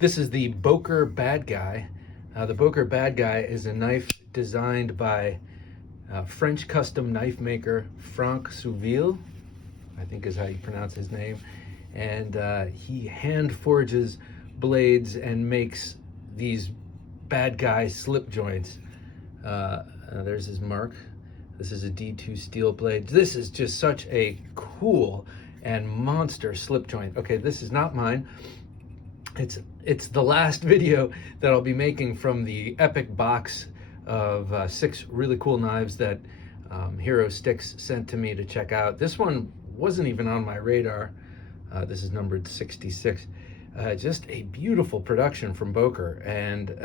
This is the Boker Bad Guy. The Boker Bad Guy is a knife designed by French custom knife maker Franck Souville, I think is how you pronounce his name. And he hand forges blades and makes these bad guy slip joints. There's his mark. This is a D2 steel blade. This is just such a cool and monster slip joint. Okay, this is not mine. It's the last video that I'll be making from the epic box of 6 really cool knives that Hero Sticks sent to me to check out. This one wasn't even on my radar. This is numbered 66. Just a beautiful production from Boker, and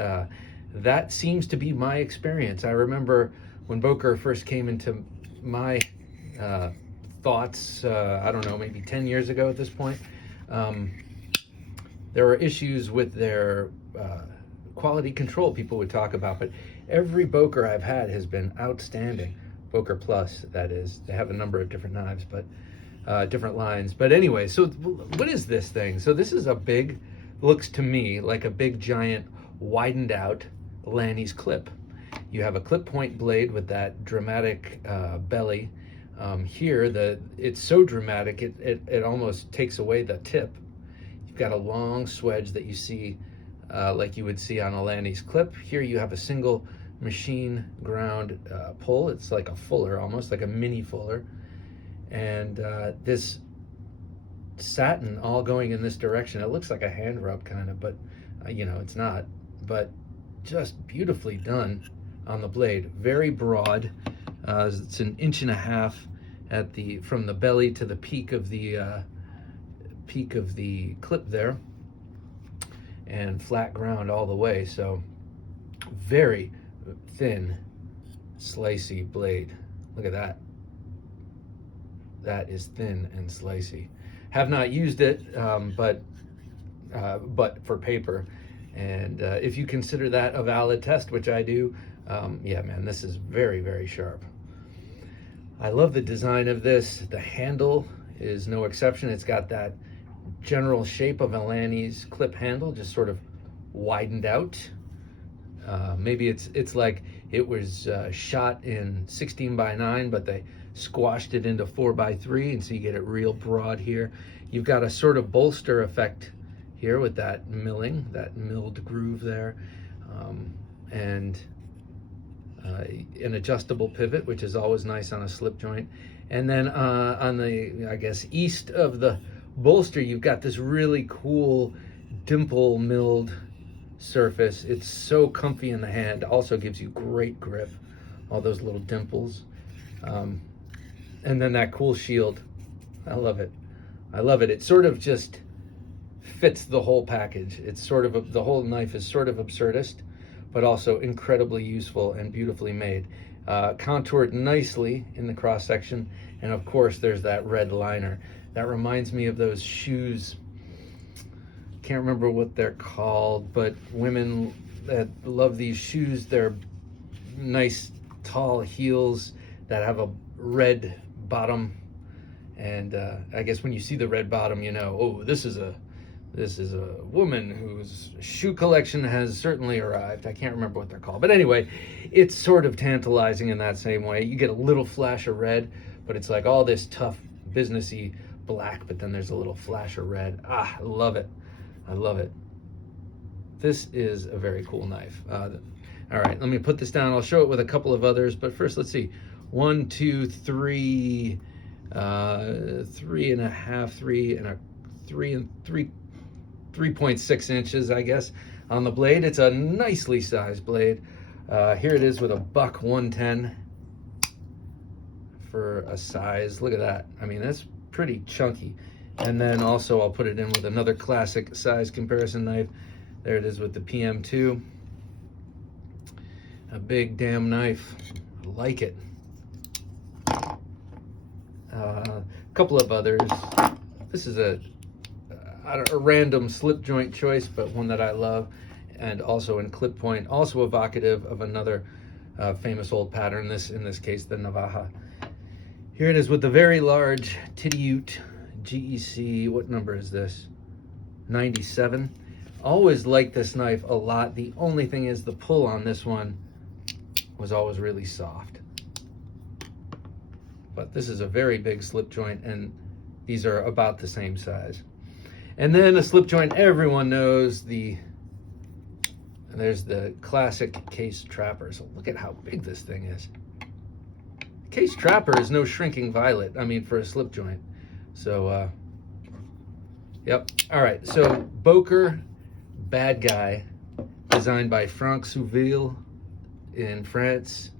that seems to be my experience. I remember when Boker first came into my thoughts, I don't know, maybe 10 years ago at this point. There were issues with their quality control people would talk about, but every Boker I've had has been outstanding. Boker Plus, that is. They have a number of different knives, but different lines. But anyway, so what is this thing? So this is a big, looks to me like a big giant widened out Lanny's clip. You have a clip point blade with that dramatic belly. Here, it's so dramatic, it almost takes away the tip. You've got a long swedge that you see like you would see on a Lanny's clip. Here you have a single machine ground pull. It's like a fuller, almost like a mini fuller. And this satin all going in this direction. It looks like a hand rub kind of, but you know, it's not. But just beautifully done on the blade. Very broad. It's 1.5 inches at from the belly to the peak of the clip there, and flat ground all the way. So very thin, slicey blade. Look at that. That is thin and slicey. Have not used it, but for paper. And if you consider that a valid test, which I do, yeah, man, this is very, very sharp. I love the design of this. The handle is no exception. It's got that general shape of a Lanny's clip handle, just sort of widened out. Maybe it's like it was shot in 16:9, but they squashed it into 4:3, and so you get it real broad here. You've got a sort of bolster effect here with that milling, that milled groove there, and an adjustable pivot, which is always nice on a slip joint. And then on the, I guess, east of the bolster, you've got this really cool dimple milled surface. It's so comfy in the hand. Also gives you great grip, all those little dimples. And then that cool shield. I love it. I love it. It sort of just fits the whole package. It's sort of the whole knife is sort of absurdist, but also incredibly useful and beautifully made. Contoured nicely in the cross section, and of course there's that red liner. That reminds me of those shoes. Can't remember what they're called, but women that love these shoes, they're nice tall heels that have a red bottom, and I guess when you see the red bottom, you know, oh, this is a woman whose shoe collection has certainly arrived. I can't remember what they're called, but anyway, it's sort of tantalizing in that same way. You get a little flash of red, but it's like all this tough businessy black, but then there's a little flash of red. I love it. I love it. This is a very cool knife. All right, let me put this down. I'll show it with a couple of others, but first let's see. 1, 2, 3, 3.5, 3.6 inches, I guess, on the blade. It's a nicely sized blade. Here it is with a buck 110 for a size. Look at that. I mean, that's pretty chunky. And then also I'll put it in with another classic size comparison knife. There it is with the PM2. A big damn knife. I like it. A couple of others. This is a random slip joint choice, but one that I love, and also in clip point, also evocative of another famous old pattern, in this case the Navaja. Here it is with the very large Titty Ute GEC. What number is this? 97. Always liked this knife a lot. The only thing is the pull on this one was always really soft. But this is a very big slip joint, and these are about the same size. And then a slip joint everyone knows, there's the classic Case Trapper. So look at how big this thing is. Case Trapper is no shrinking violet, I mean, for a slip joint. So, yep. All right, so Boker Bad Guy, designed by Franck Souville in France.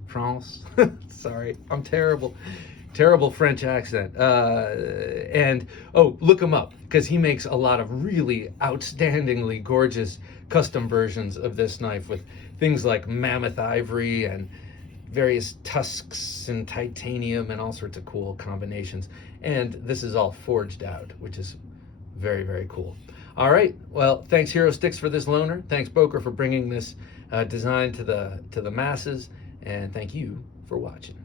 Sorry, I'm terrible French accent. And oh, look him up, because he makes a lot of really outstandingly gorgeous custom versions of this knife with things like mammoth ivory and various tusks and titanium and all sorts of cool combinations. And this is all forged out, which is very, very cool. All right, well, thanks Hero Sticks for this loaner. Thanks Boker for bringing this design to the masses, and thank you for watching.